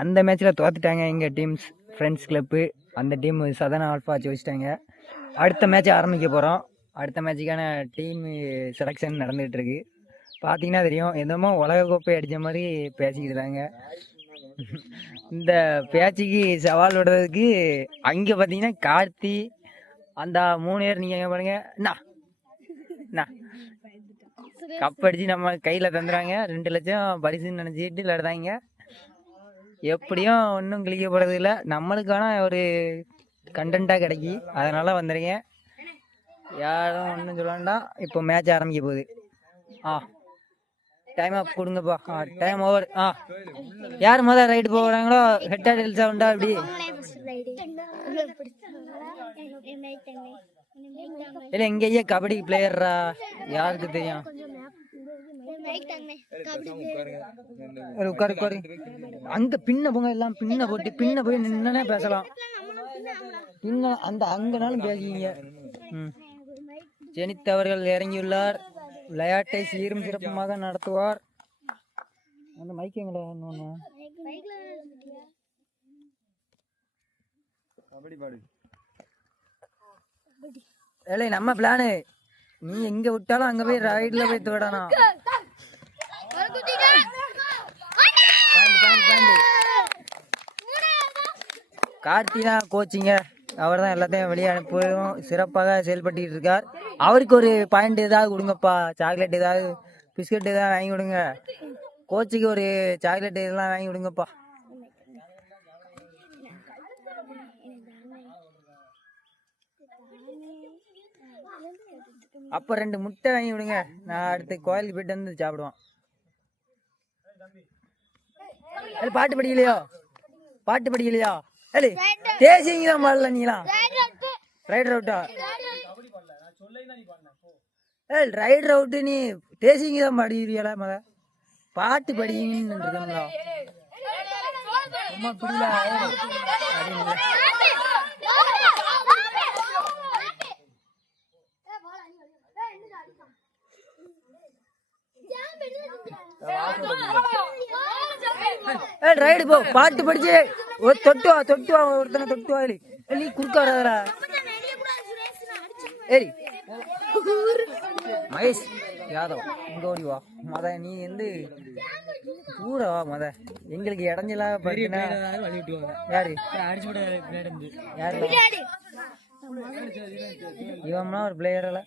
அந்த மேட்ச்சில் தோத்துட்டாங்க எங்கள் டீம்ஸ் ஃப்ரெண்ட்ஸ் கிளப்பு. அந்த டீம் சதன் ஆல்ஃபா வச்சுட்டாங்க. அடுத்த மேட்ச் ஆரம்பிக்க போகிறோம். அடுத்த மேட்சுக்கான டீம் செலெக்ஷன் நடந்துகிட்ருக்கு. பார்த்தீங்கன்னா தெரியும், என்னமோ உலகக்கோப்பை அடித்த மாதிரி பேசிக்கிட்டுறாங்க. இந்த பேச்சுக்கு சவால் விடுறதுக்கு அங்கே பார்த்தீங்கன்னா கார்த்தி அந்த 3 பேர் நீங்கள் பாருங்க, என்ன கப் அடிச்சு நம்ம கையில் தந்துடுறாங்க. 2 லட்சம் பரிசுன்னு நினச்சிட்டு விளையாடுறாங்க. எப்படியும் ஒன்றும் கிழிக்கப்படுறது இல்லை, நம்மளுக்கான ஒரு கண்டென்ட்டாக கிடைக்கி. அதனால் வந்துடுங்க, யாரும் ஒன்றும் சொல்ல வேண்டாம். இப்போ மேட்ச் ஆரம்பிக்க போகுது. டைம் அப் கொடுங்கப்பா. Time over. யார் முதல் ரைடு போகிறாங்களோ ஹெட் அண்ட் ஹெல்ஸா உண்டா? அப்படி இல்லை எங்கேயே கபடி பிளேயரா யாருக்கு தெரியும்? உட்காரு உட்காரு. அங்க பின்ன போங்க, எல்லாம் பின்ன போட்டு பின்ன போய் நின்னே பேசலாம். பின்ன அந்த அங்கனாலும் பேசுவீங்க. ஜெனித் அவர்கள் இறங்கியுள்ளார். விளையாட்டை சீரும் சிறப்புமாக நடத்துவார். அந்த மைக்கங்கள நம்ம பிளானு, நீ எங்க விட்டாலும் அங்க போய் ரைட்ல போய் விடணும். கார்த்தினா கோச்சிங்க, அவர் தான் எல்லாத்தையும் வெளியே அனுப்பவும் சிறப்பாக செயல்பட்டு இருக்கார். அவருக்கு ஒரு பாயிண்ட் ஏதாவது கொடுங்கப்பா, சாக்லேட் ஏதாவது பிஸ்கட் ஏதாவது வாங்கி கொடுங்க. கோச்சுக்கு ஒரு சாக்லேட் இதெல்லாம் வாங்கி கொடுங்கப்பா. அப்போ 2 முட்டை வாங்கி விடுங்க, நான் அடுத்து கோயிலுக்கு போயிட்டு வந்து சாப்பிடுவோம். பாட்டு படிக்கலையோ? பாட்டு படிக்கலையா? தேசிங்க தான் பாடல நீலாம். ரைடர் அவுட்டா? ரைடர் அவுட்டு நீ தேசிங்க தான் பாடிக்கிறியால? மத பாட்டு படிக்கணும்னு இருக்கோம்ல. அம்மா புரியல. ரைடு போ, பாட்டு படிச்சு தொட்டுவா ஒருத்தனை தொட்டுவா. நீ குறுக்க வராதா? ஏய் மகேஷ் யாதவ் இங்க ஓடிவா. மத நீ வந்து பூரவா. மத எங்களுக்கு இடைஞ்சலா படிச்சுனா யாரு யாரு? இவன்னா ஒரு பிளேயர்ல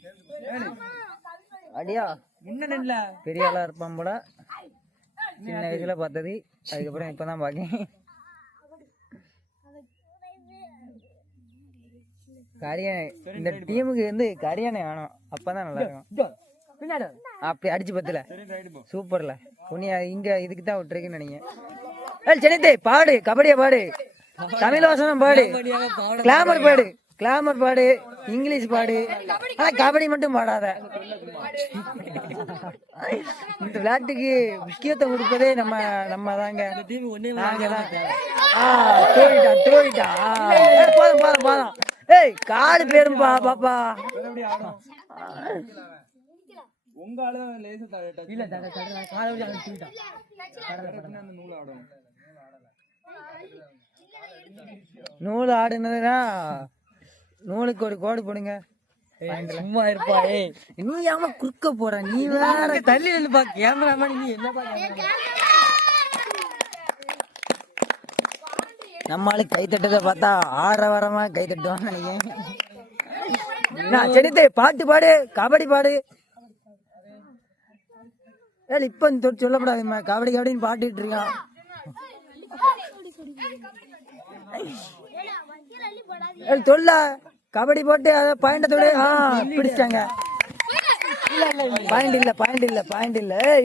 அடியா என்ன பெரிய ஆளா இருப்பான் போல. சின்ன வயசுல பார்த்தது, அதுக்கப்புறம் இப்பதான் பாக்கேன். கரியானை இந்த டீமுக்கு வந்து கரியானை வேணும், அப்பதான் நல்லா இருக்கும். அப்படி அடிச்சு பத்துல சூப்பர்ல புனியா இங்க இதுக்கு தான் விட்டுருக்குன்னு நினைக்கிறேன். சென்னை பாடு, கபடியா பாடு, தமிழ் வாசனம் பாடு, கிளாமர் பாடு, கிளாமர் பாடு, இங்கிலீஷ் பாடு, ஆனா கபடி மட்டும் பாடாத. இந்த விளையாட்டுக்கு முக்கியத்துவம் கொடுப்பதே நம்ம தாங்க. நாங்க தான். தோழிட்டா போதும். ஏய் காடு பேரும்பா பாப்பா. நூல் ஆடுனதுன்னா நூலுக்கு ஒரு கோடு போடுங்க. சும்மா இருப்பா. நீ ஏமா குறுக்க போற? நீ வேற தள்ளி நில்லுப்பா. கேமராமேன் நீ என்னப்பா? நம்மளுக்கு கை தட்டதை பார்த்தா ஆற வரமா கை தட்டுவான்னு நினைக்கிறேன். செடித்து பாட்டு பாடு, கபடி பாடு. இப்ப சொல்லக்கூடாதுமா, கபடி கபடின்னு பாட்டுட்டு இருக்கான். சொல்ல கபடி போட்டு அதை பாயிண்டத்தோட பிடிச்சிட்டாங்க. பாயிண்ட்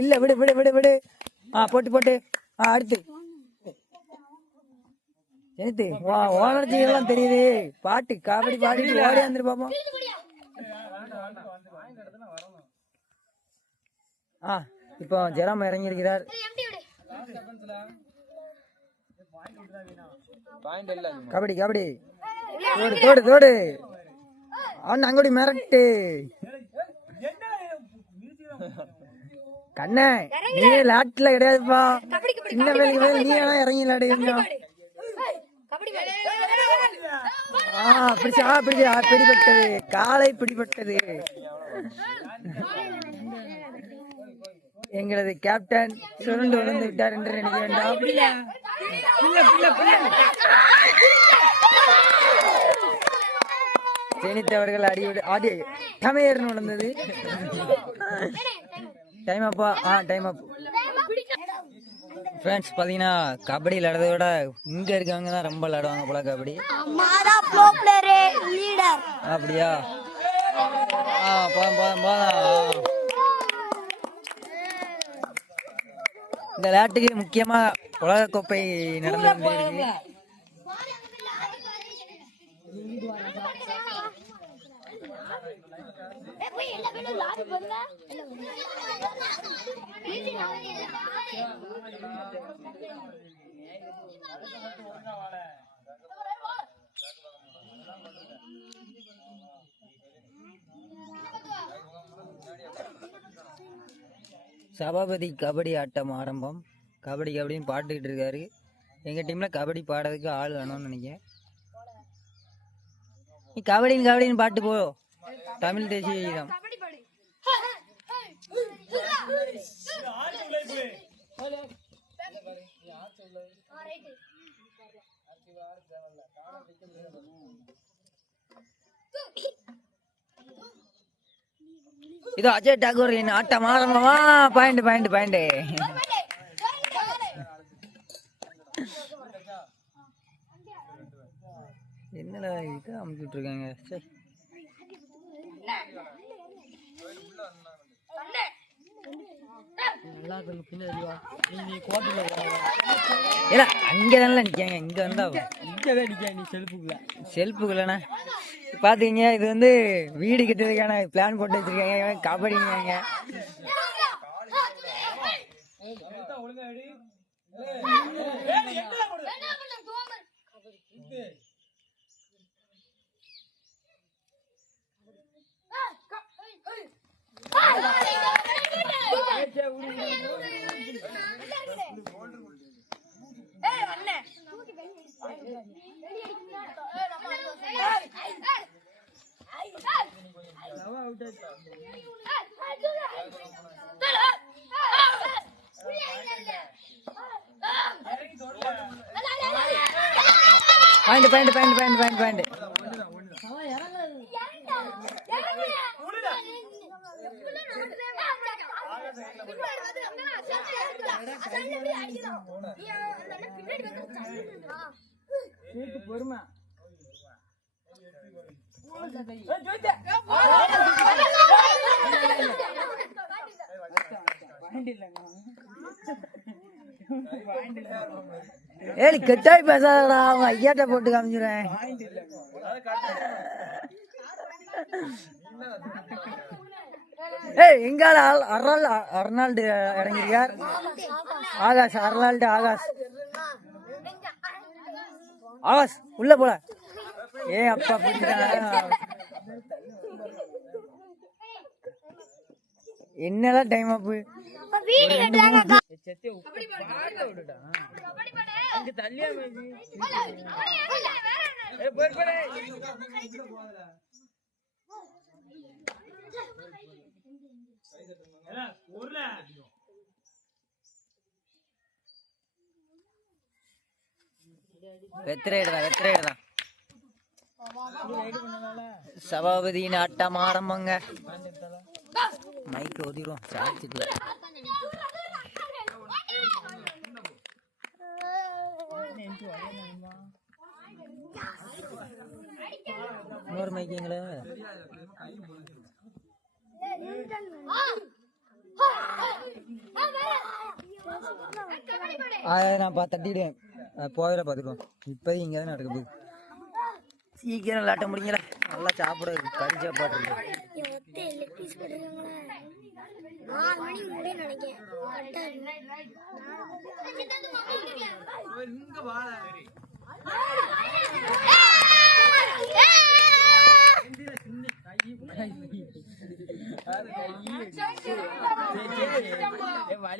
இல்ல விடு. போட்டு அடுத்து எனக்கு ஓனர்ஜி எல்லாம் தெரியுது. பாட்டு கபடி பாடிட்டு ஓடி வந்துரு பாப்போம். இப்போ ஜெராம் இறங்கி இருக்கிறார். கபடி தோடு அவன் அங்கோடி மிரட்டு. கண்ணே நீ லாட்ல கிடையாதுப்பா. சின்ன வேலைக்கு மேல நீ வேணா இறங்கி விளையாடுங்க. பிடிபட்டது, காலை பிடிபட்டது. எங்களது கேப்டன் சுருண்டு விழுந்து விட்டார் என்று நினைக்க வேண்டாம். ஜெனித்தவர்கள் அடி கமையர்னு விழுந்தது. டைம் அப்பா. டைம் அப். ஃப்ரெண்ட்ஸ் பார்த்தீங்கன்னா கபடி விளையாடுறத விட இங்கே இருக்கவங்க தான் ரொம்ப விளையாடுவாங்க போல கபடி. அப்படியா? இந்த விளையாட்டுக்கு முக்கியமா உலகக்கோப்பை நடந்து கொண்டிருக்கு. சபாபதி கபடி ஆட்டம் ஆரம்பம். கபடி கபடின்னு பாட்டுக்கிட்டு இருக்காரு. எங்கள் டீமில் கபடி பாடுறதுக்கு ஆள் வேணும்னு நினைக்கிறேன். நீ கபடின்னு பாட்டு போ. தமிழ் தேசிய கீதம். இது அஜய் டாகூர் ஆட்டம் ஆரம்பமா. பாயிண்ட். என்னடா இது அமுக்கிட்டு இருக்காங்க. அங்கதான் நிக்காங்க. இங்க வந்தா இங்கதான் நிக்க. நீ செல்ஃபுக்குள்ளண்ணா பாத்தீங்க. இது வந்து வீடு கட்டுறதுக்கான பிளான் போட்டு வச்சிருக்காங்க. கபடிங்க பாயிண்ட். பொறுமை. ஏய் கெட்டாய் பேசாதடா. அவங்க ஐயாட்ட போட்டு காமிச்சிடுறேன். ஏய் எங்கால அர்னால்டு இறங்கிருக்கார். ஆகாஷ் உள்ள போல. ஏ அப்பா என்னதான் டைம் அப்பு. வெத்திரையிடா. சபாபதியின் ஆட்டம் ஆரம்பங்க. மைக் ஒதிரும் சார்ஜுக்கு. இன்னொரு மைக்கிங்களே. நான் தட்டிடுவேன். போயிட பார்த்துக்கோம். இப்போதைக்கு இங்கே தான் நடக்க போகுது. சீக்கிரம் விளாட்ட முடியல. நல்லா சாப்பிட கறி சாப்பாடு இருக்கு.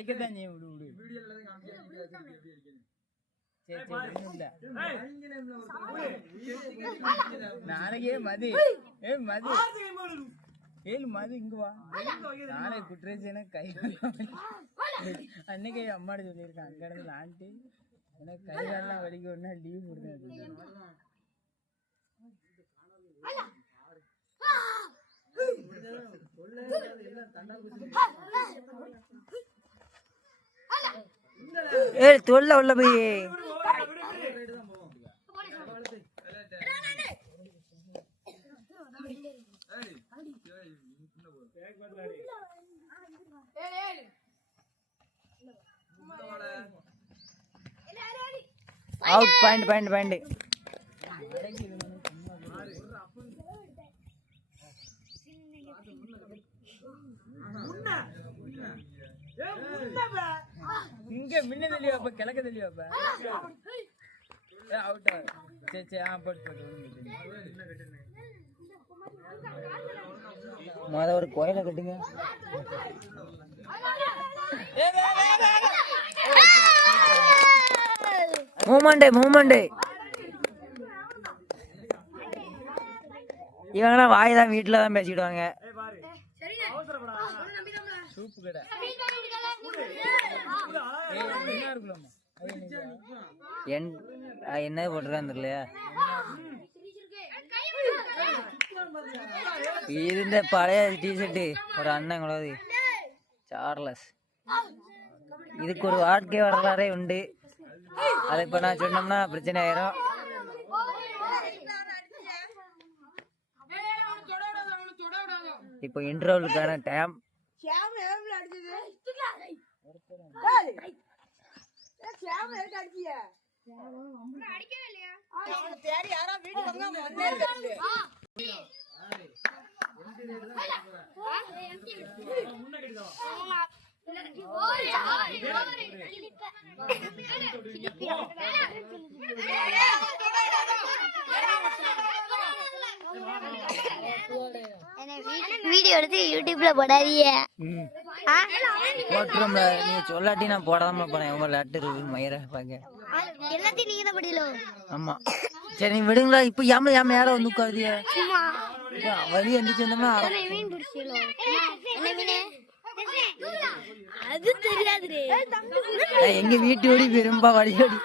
அடிக்கத்தான் நீ விடு விடு. நாளைக்கே மதி மதி ஏழு மதி இங்க வா. நாளைக்கு குற்றேசன கை அன்னைக்கு அம்மாடி சொல்லியிருக்கேன். அங்க இடத்துல ஆண்டி எனக்கு கை காலெல்லாம் வலிக்க ஒன்னா லீவ் கொடுத்தேன். தொல்ல உள்ள போய் அவுட். Point point point. இங்க முன்ன தெளிவாப்ப கிழக்க தெளிவாப்ப அவுட்டா. சரி சரி போட்டு முத ஒரு கோயிலை கட்டுங்க. மூமெண்ட் இவங்கெல்லாம் வாய் தான் வீட்டில் தான் பேசிடுவாங்க. சூப்பு கடை என்ன போட்டுருக்கான்னு தெரியலையா? இருந்த பழைய டிஷர்ட்டு ஒரு அண்ணன் கூடாது சார்லஸ். இதுக்கு ஒரு வாழ்க்கை வரலாறே உண்டு. அதை இப்போ நான் சொன்னோம்னா பிரச்சனை ஆயிரும். இப்போ இன்டர்வலுக்கான டைம். வீடியோ எடுத்து யூடியூப்ல போடாதீங்க. போட்டுரும்ல, நீங்க சொல்லாட்டி நான் போடாம போனேன். உங்க லெட்டர் மயிர பாக்க எல்லாத்தையும் நீங்க தான் படியலோ. ஆமா சரி நீ விடுங்களா. இப்ப ஏமா ஏமா யார வந்து உட்காருதியா? வலி எந்திரிச்சு வந்தோம்னா மீன் பிடிச்சீங்களோ? அது தெரியாதுடே. எங்க வீட்டு ஓடி பெரும்பா வழி ஓடி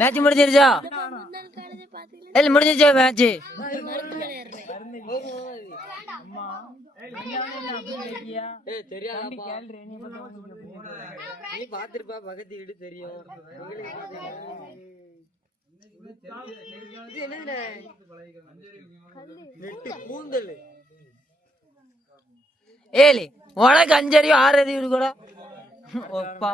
மேட்ச் முடிஞ்சிருச்சா? இல்ல முடிஞ்சிருச்சா மேட்ச்? நீ பாத்துருப்பா பக்கத்து வீடு தெரியும். ஏலி உனக்கு 5 அறிவு 6 அறிவு கூட ஒப்பா